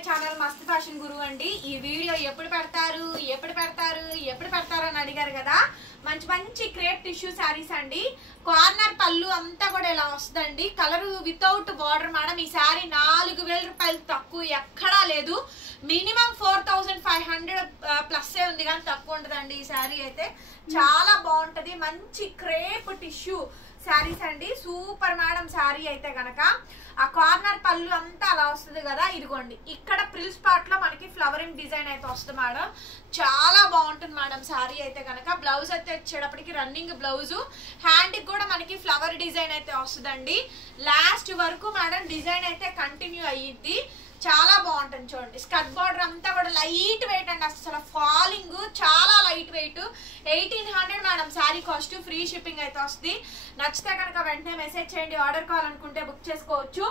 My channel మస్త్ fashion గురు అండి. ఈ వీడియో ఎప్పుడు పెడతారు అని అడిగారు కదా. మంచి మంచి క్రేప్ టిష్యూ శారీస్ అండి. కార్నర్ పళ్ళు అంతా కూడా ఇలా వస్తుందండి. Colour without border madam. ఈ శారీ 4000 రూపాయలు తక్కువ ఎక్కడా లేదు. మినిమం 4500 ప్లస్ ఉంది కానీ తక్కువ ఉంటుందండి. ఈ శారీ అయితే చాలా బాగుంటది. మంచి క్రేప్ టిష్యూ శారీస్ అండి. Super madam. శారీ అయితే గనక ఆ కార్నర్ పళ్ళు అంతా అలా వస్తుంది కదా. ఇదిగోండి ఇక్కడ ప్రిల్ స్పాట్ లో మనకి ఫ్లవరింగ్ డిజైన్ అయితే వస్తుంది మేడం. చాలా బాగుంటుంది మేడం శారీ అయితే గనక. బ్లౌజ్ అయితే వచ్చేటప్పటికి రన్నింగ్ బ్లౌజ్, హ్యాండ్ కి కూడా మనకి ఫ్లవర్ డిజైన్ అయితే వస్తుందండి. లాస్ట్ వరకు మేడం డిజైన్ అయితే కంటిన్యూ అయ్యిద్ది. చాలా బాగుంటుంది చూడండి. స్కర్ట్ బార్డర్ అంతా కూడా లైట్ వెయిట్ అండి. అసలు ఫాలింగ్ చాలా light weight. 1800 madam sari cost. Free shipping అయితే వస్తుంది. నచ్చితే కనుక వెంటనే మెసేజ్ చేయండి. ఆర్డర్ కావాలనుకుంటే బుక్ చేసుకోవచ్చు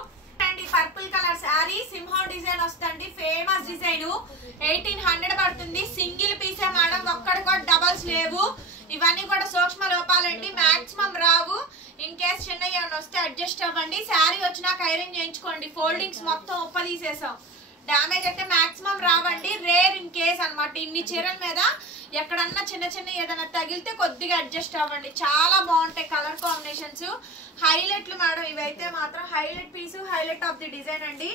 అండి. పర్పుల్ కలర్ శారీ సింహం డిజైన్ వస్తుంది. Famous design. 1800 పడుతుంది. సింగిల్ పీసే మేడం. ఒక్కడి కూడా డబల్స్ లేవు. ఇవన్నీ కూడా సూక్ష్మ లోపాలండి. మాక్సిమం రావు. ఇన్ కేస్ చిన్న ఏమైనా వస్తే అడ్జస్ట్ అవ్వండి. శారీ వచ్చినాక ఐరన్ చేయించుకోండి. ఫోల్డింగ్స్ మొత్తం తీసేసాం. డ్యామేజ్ అయితే మాక్సిమం రావండి. రేర్ ఇన్ కేస్ అనమాట. ఇన్ని చీరల మీద ఎక్కడన్నా చిన్న చిన్న ఏదైనా తగిలితే కొద్దిగా అడ్జస్ట్ అవ్వండి. చాలా బాగుంటాయి కలర్ కాంబినేషన్స్. హైలైట్లు మేడం. ఇవైతే మాత్రం highlight piece, highlight of the design అండి.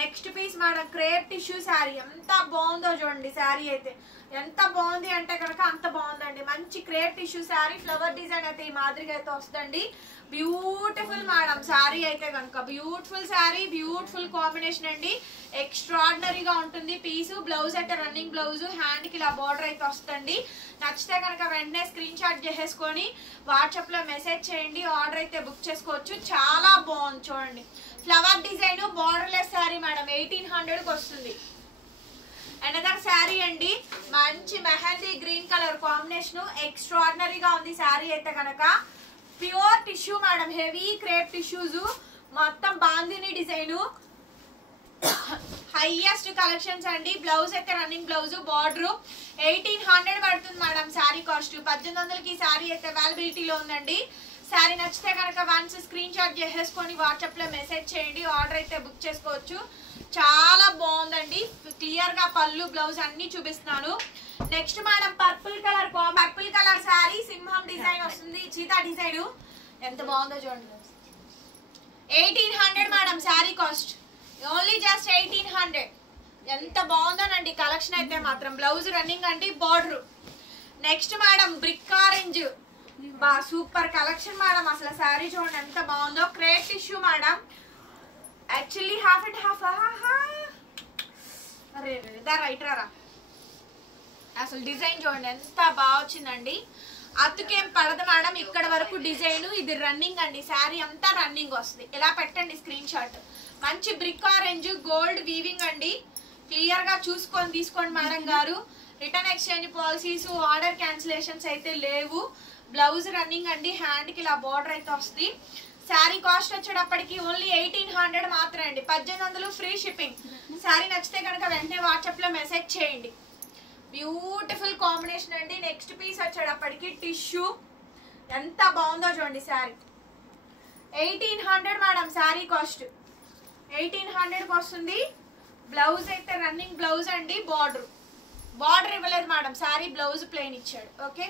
Next piece madam crepe tissue sari. ఎంత బాగుందో చూడండి. శారీ అయితే ఎంత బాగుంది అంటే కనుక అంత బాగుందండి. మంచి crepe tissue sari. Flower design అయితే ఈ మాదిరిగా అయితే వస్తుందండి. బ్యూటిఫుల్ మేడం శారీ అయితే కనుక. బ్యూటిఫుల్ శారీ, బ్యూటిఫుల్ కాంబినేషన్ అండి. ఎక్స్ట్రాడినరీగా ఉంటుంది పీసు. బ్లౌజ్ అయితే రన్నింగ్ బ్లౌజ్, హ్యాండ్ కి ఇలా బార్డర్ అయితే వస్తుంది. నచ్చితే కనుక వెంటనే స్క్రీన్ షాట్ చేసేసుకొని వాట్సాప్ లో మెసేజ్ చేయండి. ఆర్డర్ అయితే బుక్ చేసుకోవచ్చు. చాలా బాగుంది చూడండి. Flower design borderless sari madam. 1800కి వస్తుంది. అనదర్ శారీ అండి. మంచి మెహందీ గ్రీన్ కలర్ కాంబినేషన్. ఎక్స్ట్రాడినరీగా ఉంది శారీ అయితే కనుక. Pure tissue madam. Heavy crepe tissues. మొత్తం బాందిని డిజైన్. హైయెస్ట్ కలెక్షన్స్ అండి. బ్లౌజ్ అయితే రన్నింగ్ బ్లౌజ్, బార్డర్. 1800 పడుతుంది మేడం శారీ కాస్ట్. 1800కి శారీ అయితే అవైలబిలిటీలో ఉందండి. శారీ నచ్చితే కనుక వన్స్ స్క్రీన్ షాట్ చేసేసుకొని వాట్సాప్ లో మెసేజ్ చేయండి. ఆర్డర్ అయితే బుక్ చేసుకోవచ్చు. చాలా బాగుందండి. క్లియర్ గా పళ్ళు, బ్లౌజ్ అన్ని చూపిస్తున్నాను. Next madam purple colour sari. సింహం డిజైన్ వస్తుంది. చీతా డిజైన్ ఎంత బాగుందో చూడండి. 1800 madam sari cost. Only just 1800. ఎంత బాగుందోనండి కలెక్షన్ అయితే మాత్రం. బ్లౌజ్ రన్నింగ్ అండి, border. Next madam brick orange. బా సూపర్ కలెక్షన్ మేడం. అసలు శారీ చూడండి ఎంత బాగుందో. Crepe tissue madam. Actually half and half. అరే రైట్ రా. అసలు డిజైన్ చూడండి ఎంత బాగా వచ్చిందండి. అతుకేం పడదు మేడం. ఇక్కడ వరకు డిజైన్. ఇది రన్నింగ్ అండి. శారీ అంతా రన్నింగ్ వస్తుంది. ఇలా పెట్టండి స్క్రీన్ షాట్. మంచి బ్రిక్ ఆరెంజ్ గోల్డ్ వీవింగ్ అండి. క్లియర్ గా చూసుకొని తీసుకోండి మేడం గారు. Return exchange policies, order cancellations అయితే లేవు. బ్లౌజ్ రన్నింగ్ అండి. హ్యాండ్ కి ఇలా బార్డర్ అయితే వస్తుంది. శారీ కాస్ట్ వచ్చేటప్పటికి ఓన్లీ 1800 మాత్రమే అండి. 1800 ఫ్రీ షిప్పింగ్. శారీ నచ్చితే కనుక వెంటనే వాట్సాప్ లో మెసేజ్ చేయండి. బ్యూటిఫుల్ కాంబినేషన్ అండి. నెక్స్ట్ పీస్ వచ్చేటప్పటికి టిష్యూ. ఎంత బాగుందో చూడండి శారీ. 1800 madam sari cost. 1800కి వస్తుంది. బ్లౌజ్ అయితే రన్నింగ్ బ్లౌజ్ అండి. బార్డర్ ఇవ్వలేదు మేడం. శారీ బ్లౌజ్ ప్లెయిన్ ఇచ్చాడు. ఓకే.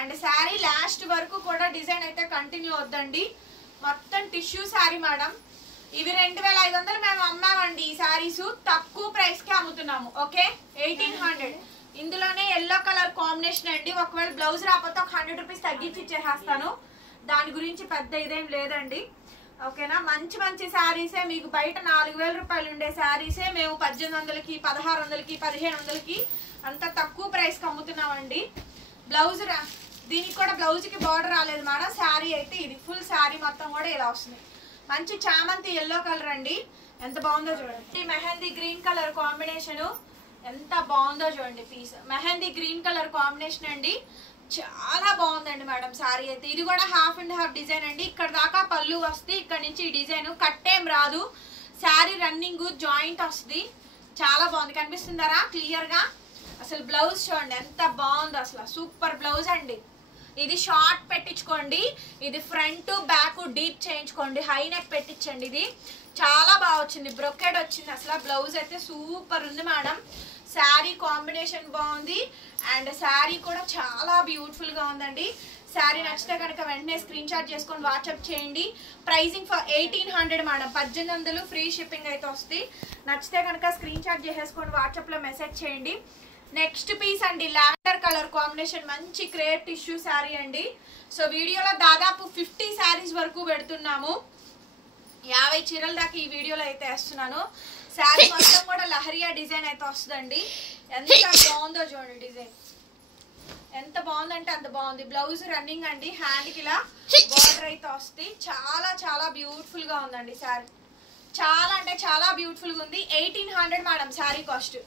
అండ్ శారీ లాస్ట్ వరకు కూడా డిజైన్ అయితే కంటిన్యూ అవుద్దండి. మొత్తం టిష్యూ శారీ మేడం. ఇవి 2500 మేము అమ్మామండి. ఈ శారీస్ తక్కువ ప్రైస్ కి అమ్ముతున్నాము. ఓకే. 1800. ఇందులోనే ఎల్లో కలర్ కాంబినేషన్ అండి. ఒకవేళ బ్లౌజ్ రాకపోతే ఒక 100 రూపీస్ తగ్గించి ఇచ్చేస్తాను. దాని గురించి పెద్ద ఇదేం లేదండి. ఓకేనా. మంచి మంచి శారీసే. మీకు బయట 4000 రూపాయలు ఉండే శారీసే మేము 1800కి, 1600కి, 1500కి అంత తక్కువ ప్రైస్ కి అమ్ముతున్నామండి. బ్లౌజ్ దీనికి కూడా బ్లౌజ్ కి బార్డర్ రాలేదు మేడం. శారీ అయితే ఇది ఫుల్ శారీ మొత్తం కూడా ఇలా వస్తుంది. మంచి చామంతి ఎల్లో కలర్ అండి. ఎంత బాగుందో చూడండి. Mehndi green colour combination. ఎంత బాగుందో చూడండి piece. Mehndi green colour combination అండి. చాలా బాగుందండి మేడం శారీ అయితే. ఇది కూడా హాఫ్ అండ్ హాఫ్ డిజైన్ అండి. ఇక్కడ దాకా పళ్ళు వస్తుంది. ఇక్కడ నుంచి ఈ డిజైన్ కట్టేం రాదు. శారీ రన్నింగ్ జాయింట్ వస్తుంది. చాలా బాగుంది. కనిపిస్తుందరా క్లియర్ గా. అసలు బ్లౌజ్ చూడండి ఎంత బాగుందో. అసలు సూపర్ బ్లౌజ్ అండి. ఇది షార్ట్ పెట్టించుకోండి. ఇది ఫ్రంట్ బ్యాక్ డీప్ చేయించుకోండి. హై నెక్ పెట్టించండి. ఇది చాలా బాగా వచ్చింది, బ్రొకెడ్ వచ్చింది అసలు. బ్లౌజ్ అయితే సూపర్ ఉంది మేడం. శారీ కాంబినేషన్ బాగుంది అండ్ శారీ కూడా చాలా బ్యూటిఫుల్ గా ఉందండి. శారీ నచ్చితే కనుక వెంటనే స్క్రీన్ షాట్ చేసుకొని వాట్సాప్ చేయండి. Pricing for 1800 madam, 1800 free shipping అయితే వస్తుంది. నచ్చితే కనుక స్క్రీన్ షాట్ చేసేసుకొని వాట్సాప్ లో మెసేజ్ చేయండి. నెక్స్ట్ పీస్ అండి, లావెండర్ కలర్ కాంబినేషన్, మంచి క్రేప్ టిష్యూ శారీ అండి. సో వీడియోలో దాదాపు 50 శారీస్ వరకు పెడుతున్నాము, 50 చీరల దాకా ఈ వీడియోలో అయితే వేస్తున్నాను. శారీ మొత్తం కూడా లహరియా డిజైన్ అయితే వస్తుందండి. ఎంత బాగుందో చూడండి, డిజైన్ ఎంత బాగుందంటే అంత బాగుంది. బ్లౌజ్ రన్నింగ్ అండి, హ్యాండ్ కి ఇలా బార్డర్ అయితే వస్తుంది. చాలా చాలా బ్యూటిఫుల్ గా ఉందండి శారీ, చాలా అంటే చాలా బ్యూటిఫుల్ గా ఉంది. 1800 మేడం శారీ కాస్ట్.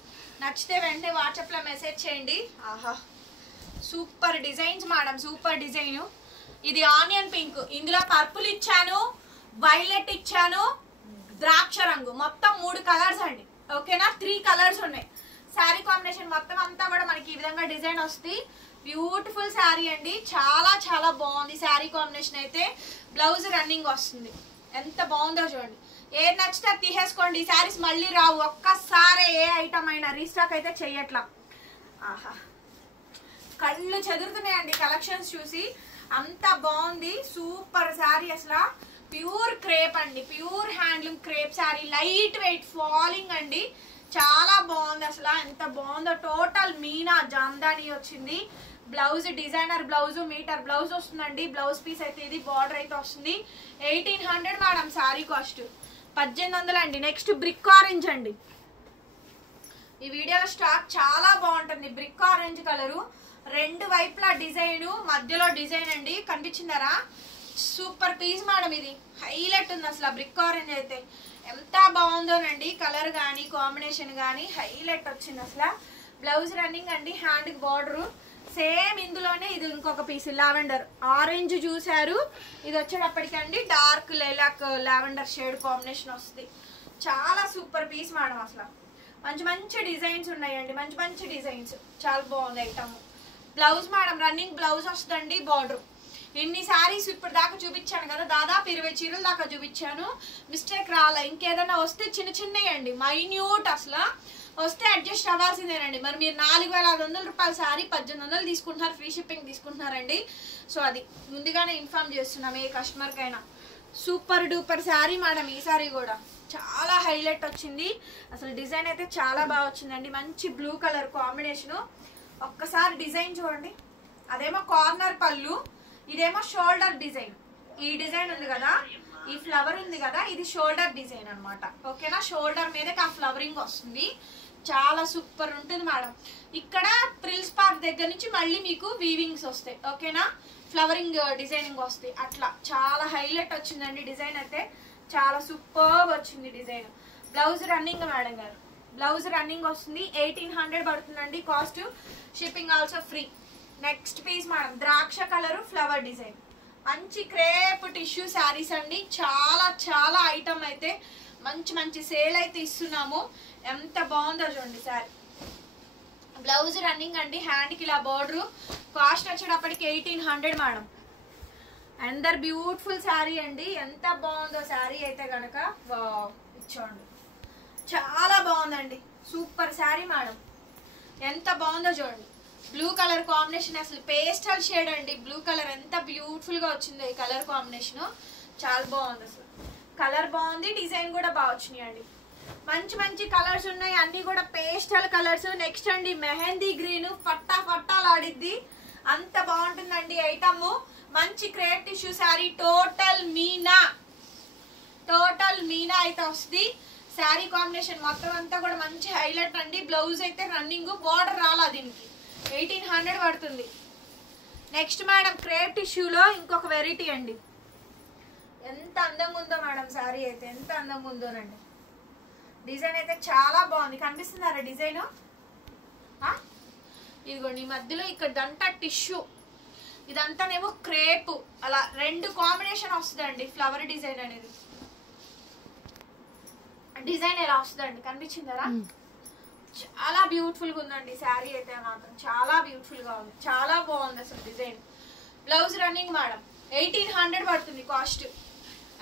నచ్చితే వెంటనే వాట్సాప్ లో మెసేజ్ చేయండి. ఆహా super designs madam, super design. ఇది ఆనియన్ పింక్, ఇందులో పర్పుల్ ఇచ్చాను, వైలెట్ ఇచ్చాను, ద్రాక్ష రంగు, మొత్తం 3 కలర్స్ అండి. ఓకేనా, 3 కలర్స్ ఉన్నాయి. శారీ కాంబినేషన్ మొత్తం అంతా కూడా మనకి ఈ విధంగా డిజైన్ వస్తుంది. బ్యూటిఫుల్ శారీ అండి, చాలా చాలా బాగుంది శారీ కాంబినేషన్ అయితే. బ్లౌజ్ రన్నింగ్ వస్తుంది, ఎంత బాగుందో చూడండి. ఏది నచ్చితే తీసేసుకోండి, ఈ శారీస్ మళ్ళీ రావు. ఒక్కసారి ఏ ఐటమ్ అయినా రీస్టాక్ అయితే చెయ్యట్లా. ఆహా కళ్ళు చెదురుతున్నాయండి కలెక్షన్స్ చూసి, అంత బాగుంది. సూపర్ శారీ అసలు, ప్యూర్ క్రేప్ అండి, pure handloom crepe sari, light weight falling అండి. చాలా బాగుంది అసలు, ఎంత బాగుందో. టోటల్ మీనా జామ్దాని వచ్చింది. Blouse designer blouse, metre blouse వస్తుందండి. బ్లౌజ్ పీస్ అయితే ఇది, బార్డర్ అయితే వస్తుంది. 1800 మేడం శారీ కాస్ట్, 1800 అండి. నెక్స్ట్ బ్రిక్ ఆరెంజ్ అండి, ఈ వీడియోలో స్టాక్ చాలా బాగుంటుంది. బ్రిక్ ఆరెంజ్ కలరు, 2 వైపులా డిజైన్, మధ్యలో డిజైన్ అండి, కనిపించిందరా? సూపర్ పీస్ మేడం, ఇది హైలైట్ ఉంది అసలు. బ్రిక్ ఆరెంజ్ అయితే ఎంత బాగుందోనండి, కలర్ కానీ కాంబినేషన్ కానీ హైలైట్ వచ్చింది అసలు. బ్లౌజ్ రన్నింగ్ అండి, హ్యాండ్ కి బార్డర్ సేమ్. ఇందులోనే ఇది ఇంకొక పీస్ లావెండర్ ఆరెంజ్ చూసారు, ఇది వచ్చేటప్పటికండి dark lilac lavender shade combination వస్తుంది. చాలా సూపర్ పీస్ మేడం అసలు. మంచి మంచి డిజైన్స్ ఉన్నాయండి, మంచి మంచి డిజైన్స్, చాలా బాగుంది item. Blouse madam running blouse వస్తుందండి, బార్డర్. ఇన్ని శారీస్ ఇప్పుడు దాకా చూపించాను కదా, దాదాపు 20 చీరల దాకా చూపించాను. మిస్టేక్ రాలే, ఇంకేదైనా వస్తే చిన్న చిన్నవి అండి, మైన్యూట్ అసలు. వస్తే అడ్జస్ట్ అవ్వాల్సిందేనండి. మరి మీరు 4500 రూపాయల శారీ 1800 తీసుకుంటున్నారు, ఫ్రీ షిప్పింగ్ తీసుకుంటున్నారండి. సో అది ముందుగానే ఇన్ఫార్మ్ చేస్తున్నాం ఏ కస్టమర్కైనా. సూపర్ డూపర్ శారీ మేడం, ఈ శారీ కూడా చాలా హైలైట్ వచ్చింది అసలు. డిజైన్ అయితే చాలా బాగా వచ్చిందండి, మంచి బ్లూ కలర్ కాంబినేషన్. ఒక్కసారి డిజైన్ చూడండి, అదేమో కార్నర్ పళ్ళు, ఇదేమో షోల్డర్ డిజైన్. ఈ డిజైన్ ఉంది కదా, ఈ ఫ్లవర్ ఉంది కదా, ఇది షోల్డర్ డిజైన్ అన్నమాట. ఓకేనా, షోల్డర్ మీదకి ఆ ఫ్లవరింగ్ వస్తుంది, చాలా సూపర్ ఉంటుంది మేడం. ఇక్కడ ప్రిల్స్ పార్ట్ దగ్గర నుంచి మళ్ళీ మీకు వీవింగ్స్ వస్తాయి. ఓకేనా, ఫ్లవరింగ్ డిజైనింగ్ వస్తాయి అట్లా. చాలా హైలైట్ వచ్చిందండి డిజైన్ అయితే, చాలా సూపర్ వచ్చింది డిజైన్. బ్లౌజ్ రన్నింగ్ మేడం గారు, బ్లౌజ్ రన్నింగ్ వస్తుంది. 1800 పడుతుందండి cost, shipping also free. Next piece madam, ద్రాక్ష కలర్ ఫ్లవర్ డిజైన్, మంచి క్రేప్ టిష్యూ శారీస్ అండి. చాలా చాలా ఐటమ్ అయితే మంచి మంచి సేల్ అయితే ఇస్తున్నాము. ఎంత బాగుందో చూడండి శారీ. బ్లౌజ్ రన్నింగ్ అండి, హ్యాండ్కి ఇలా బార్డర్. కాస్ట్ వచ్చేటప్పటికి 1800 మేడం. అందర్ బ్యూటిఫుల్ శారీ అండి, ఎంత బాగుందో శారీ అయితే కనుక. వావ్, చూడండి చాలా బాగుందండి, సూపర్ శారీ మేడం. ఎంత బాగుందో చూడండి. బ్లూ కలర్ కాంబినేషన్ అసలు పేస్టల్ షేడ్ అండి. బ్లూ కలర్ ఎంత బ్యూటిఫుల్ గా వచ్చిందో ఈ కలర్ కాంబినేషన్, చాలా బాగుంది అసలు. కలర్ బాగుంది, డిజైన్ కూడా బాగా వచ్చినాయి అండి. మంచి మంచి కలర్స్ ఉన్నాయి, అన్ని కూడా పేస్టల్ కలర్స్. నెక్స్ట్ అండి మెహందీ గ్రీన్, ఫట్టా ఫట్టాలు ఆడిద్ది, అంత బాగుంటుందండి ఐటమ్. మంచి crepe tissue sari, total Meena, total Meena అయితే వస్తుంది. శారీ కాంబినేషన్ మొత్తం అంతా కూడా మంచి హైలైట్ అండి. బ్లౌజ్ అయితే రన్నింగ్, బార్డర్ రాలా దీనికి. 1800 పడుతుంది. నెక్స్ట్ మేడం క్రేప్ టిష్యూలో ఇంకొక వెరైటీ అండి, ఎంత అందంగా ఉందో మేడం శారీ అయితే, ఎంత అందంగా ఉందోనండి. డిజైన్ అయితే చాలా బాగుంది, కనిపిస్తున్నారా డిజైన్? ఇదిగోండి ఈ మధ్యలో ఇక్కడంతా టిష్యూ, ఇదంతానేమో క్రేప్, అలా 2 కాంబినేషన్ వస్తుందండి. ఫ్లవర్ డిజైన్ అనేది డిజైన్ ఎలా వస్తుందండి, కనిపించిందరా? చాలా బ్యూటిఫుల్ గా ఉందండి శారీ అయితే మాత్రం, చాలా బ్యూటిఫుల్ గా ఉంది, చాలా బాగుంది అసలు డిజైన్. బ్లౌజ్ రన్నింగ్ మేడం, 1800 పడుతుంది కాస్ట్.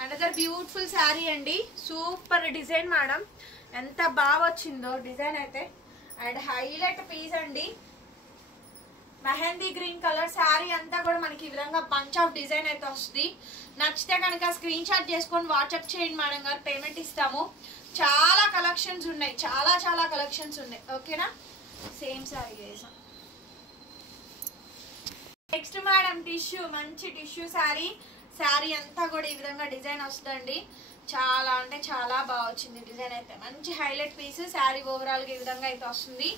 అనదర్ బ్యూటిఫుల్ శారీ అండి. సూపర్ డిజైన్ మేడం, ఎంత బాగా వచ్చిందో డిజైన్ అయితే. అండ్ హైలైట్ పీస్ అండి, మెహందీ గ్రీన్ కలర్ శారీ అంతా కూడా మనకి ఈ విధంగా బంచ్ ఆఫ్ డిజైన్ అయితే వస్తుంది. నచ్చితే కనుక స్క్రీన్ షాట్ చేసుకొని వాట్సాప్ చేయండి మేడం గారు, పేమెంట్ ఇస్తాము. చాలా కలెక్షన్స్ ఉన్నాయి, చాలా కలెక్షన్స్ ఉన్నాయి. ఓకేనా, సేమ్ శారీ వేసాం. నెక్స్ట్ మేడం టిష్యూ, మంచి టిష్యూ శారీ. శారీ అంతా కూడా ఈ విధంగా డిజైన్ వస్తుందండి. చాలా అంటే చాలా బాగా వచ్చింది డిజైన్ అయితే. మంచి హైలైట్ పీస్. శారీ ఓవరాల్ గా ఈ విధంగా అయితే వస్తుంది.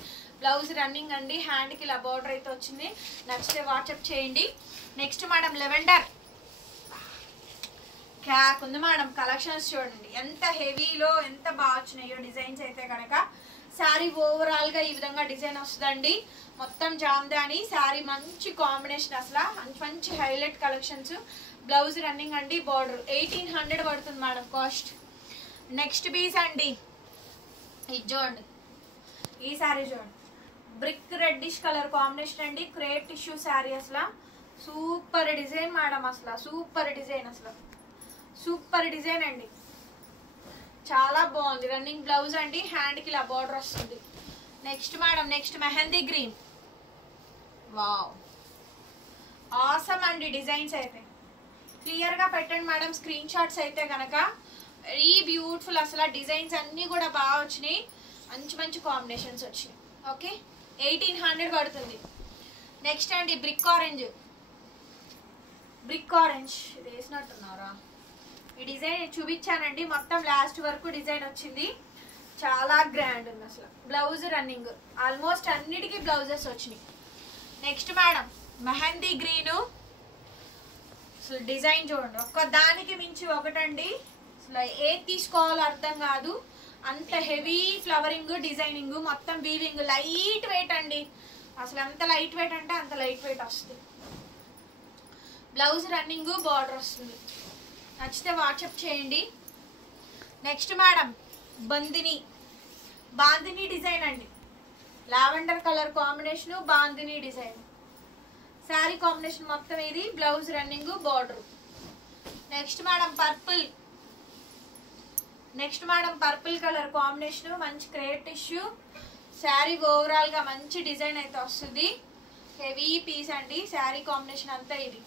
బ్లౌజ్ రన్నింగ్ అండి, హ్యాండ్ కి ఇలా బార్డర్ అయితే వచ్చింది. నచ్చితే వాట్సాప్ చేయండి. నెక్స్ట్ మేడం లెవెండర్ క్యాక్ ఉంది మేడం. కలెక్షన్స్ చూడండి ఎంత హెవీలో ఎంత బాగా వచ్చినాయో డిజైన్స్ అయితే కనుక. శారీ ఓవరాల్ గా ఈ విధంగా డిజైన్ వస్తుందండి. మొత్తం జామ్దాని శారీ, మంచి కాంబినేషన్, అసలు మంచి హైలైట్ కలెక్షన్స్. బ్లౌజ్ రన్నింగ్ అండి, బార్డర్ 1800 పడుతుంది మేడం కాస్ట్. నెక్స్ట్ పీస్ అండి, ఇది చూడండి, ఈ శారీ చూడండి, బ్రిక్ రెడ్డిష్ కలర్ కాంబినేషన్ అండి. క్రేప్ టిష్యూ శారీ, అసలు సూపర్ డిజైన్ మేడం, అసలు సూపర్ డిజైన్, అసలు సూపర్ డిజైన్ అండి. చాలా బాగుంది. రన్నింగ్ బ్లౌజ్ అండి, హ్యాండ్ కి ఇలా బార్డర్ వస్తుంది. Next madam, next mehndi green. Wow, awesome అండి డిజైన్స్ అయితే. క్లియర్ గా పెట్టండి మేడం స్క్రీన్ షాట్స్ అయితే కనుక. వెరీ బ్యూటిఫుల్, అసలు డిజైన్స్ అన్ని కూడా బాగా వచ్చినాయి. మంచి కాంబినేషన్స్ వచ్చినాయి. ఓకే, 1800 పడుతుంది. నెక్స్ట్ అండి బ్రిక్ ఆరెంజ్. బ్రిక్ ఆరెంజ్ ఇది వేసినట్టున్నారా? ఈ డిజైన్ చూపించానండి, మొత్తం లాస్ట్ వరకు డిజైన్ వచ్చింది. చాలా గ్రాండ్ ఉంది అసలు. బ్లౌజ్ రన్నింగ్, ఆల్మోస్ట్ అన్నిటికీ బ్లౌజెస్ వచ్చినాయి. Next madam mehndi green. అసలు డిజైన్ చూడండి, ఒక్క దానికి మించి ఒకటండి. అసలు ఏది తీసుకోవాలో అర్థం కాదు, అంత హెవీ ఫ్లవరింగ్ డిజైనింగ్, మొత్తం వీవింగ్, లైట్ వెయిట్ అండి. అసలు ఎంత లైట్ వెయిట్ అంటే అంత లైట్ వెయిట్ వస్తుంది. బ్లౌజ్ రన్నింగ్, బార్డర్ వస్తుంది. నచ్చితే వాట్సాప్ చేయండి. నెక్స్ట్ మేడం బాందిని డిజైన్ అండి. Lavender colour combination, bandhani design sari combination మొత్తం ఇది. Blouse running, border. Next madam purple colour combination, మంచి క్రేప్ టిష్యూ శారీ. ఓవరాల్ గా మంచి డిజైన్ అయితే వస్తుంది. హెవీ పీస్ అండి. శారీ కాంబినేషన్ అంతా ఇది.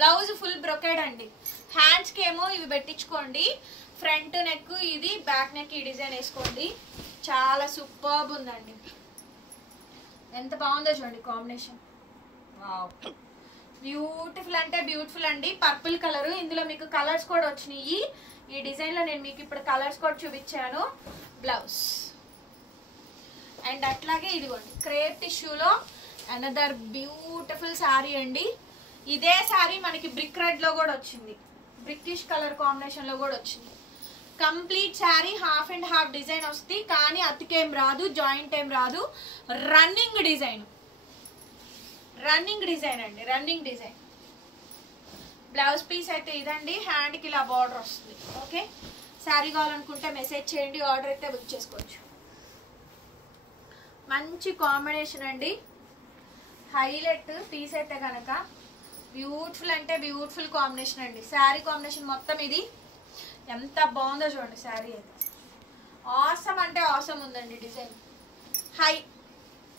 బ్లౌజ్ ఫుల్ బ్రొకేడ్ అండి. హ్యాండ్స్ కి ఏమో ఇవి పెట్టించుకోండి. ఫ్రంట్ నెక్ ఇది, బ్యాక్ నెక్ ఈ డిజైన్ వేసుకోండి. చాలా సూపర్బ్ ఉందండి. ఎంత బాగుందో చూడండి కాంబినేషన్. వావ్, బ్యూటిఫుల్ అంటే బ్యూటిఫుల్ అండి. పర్పుల్ కలర్, ఇందులో మీకు కలర్స్ కూడా వచ్చినాయి. ఈ డిజైన్ లో నేను మీకు ఇప్పుడు కలర్స్ కూడా చూపించాను. బ్లౌజ్ అండ్ అట్లాగే ఇదిగోండి క్రేప్ టిష్యూలో అనదర్ బ్యూటిఫుల్ శారీ అండి. ఇదే శారీ మనకి బ్రిక్ రెడ్ లో కూడా వచ్చింది, బ్రిటిష్ కలర్ కాంబినేషన్ లో కూడా వచ్చింది. Complete sari half and half design వస్తుంది, కానీ అతికేం రాదు, జాయింట్ ఏం రాదు. రన్నింగ్ డిజైన్ అండి, రన్నింగ్ డిజైన్. బ్లౌజ్ పీస్ అయితే ఇదండి, హ్యాండ్ కి ఇలా బార్డర్ వస్తుంది. ఓకే, శారీ కావాలనుకుంటే మెసేజ్ చేయండి, ఆర్డర్ అయితే బుక్ చేసుకోవచ్చు. మంచి కాంబినేషన్ అండి, హైలైట్ పీస్ అయితే కనుక. బ్యూటిఫుల్ అంటే బ్యూటిఫుల్ కాంబినేషన్ అండి. శారీ కాంబినేషన్ మొత్తం ఇది. ఎంత బాగుందో చూడండి శారీ అయితే. ఆసమ్ అంటే ఆసమ్ ఉందండి డిజైన్.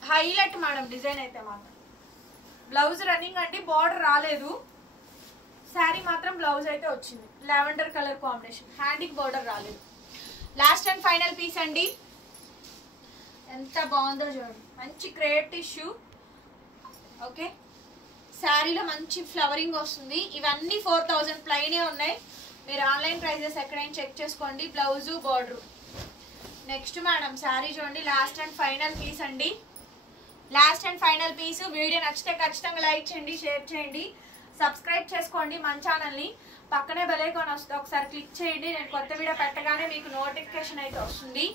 హైలైట్ మేడం డిజైన్ అయితే మాత్రం. బ్లౌజ్ రన్నింగ్ అండి, బార్డర్ రాలేదు. శారీ మాత్రం బ్లౌజ్ అయితే వచ్చింది. లావెండర్ కలర్ కాంబినేషన్, హ్యాండ్కి బార్డర్ రాలేదు. లాస్ట్ అండ్ ఫైనల్ పీస్ అండి. ఎంత బాగుందో చూడండి, మంచి క్రేప్ టిష్యూ. ఓకే, శారీలో మంచి ఫ్లవరింగ్ వస్తుంది. ఇవన్నీ 4000 ప్లైనే ఉన్నాయి. మీరు ఆన్లైన్ ప్రైజెస్ ఎక్కడైనా చెక్ చేసుకోండి. Blouse, border. Next madam sari చూడండి, లాస్ట్ అండ్ ఫైనల్ పీస్ అండి. Last and final piece. Video నచ్చితే ఖచ్చితంగా లైక్ చేయండి, షేర్ చేయండి, సబ్స్క్రైబ్ చేసుకోండి మన ఛానల్ని. పక్కనే బెల్ ఐకాన్ వస్తుంది, ఒకసారి క్లిక్ చేయండి. నేను కొత్త వీడియో పెట్టగానే మీకు నోటిఫికేషన్ అయితే వస్తుంది.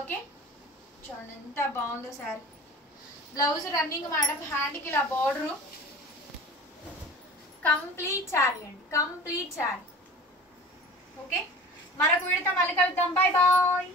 ఓకే, చూడండి ఎంత బాగుందో శారీ. బ్లౌజ్ రన్నింగ్ మేడం, హ్యాండ్కి ఇలా బార్డరు. కంప్లీట్ శారీ అండి, కంప్లీట్ శారీ. ఓకే, మరొక వీడియోతో మళ్ళీ కలుద్దాం. Bye bye.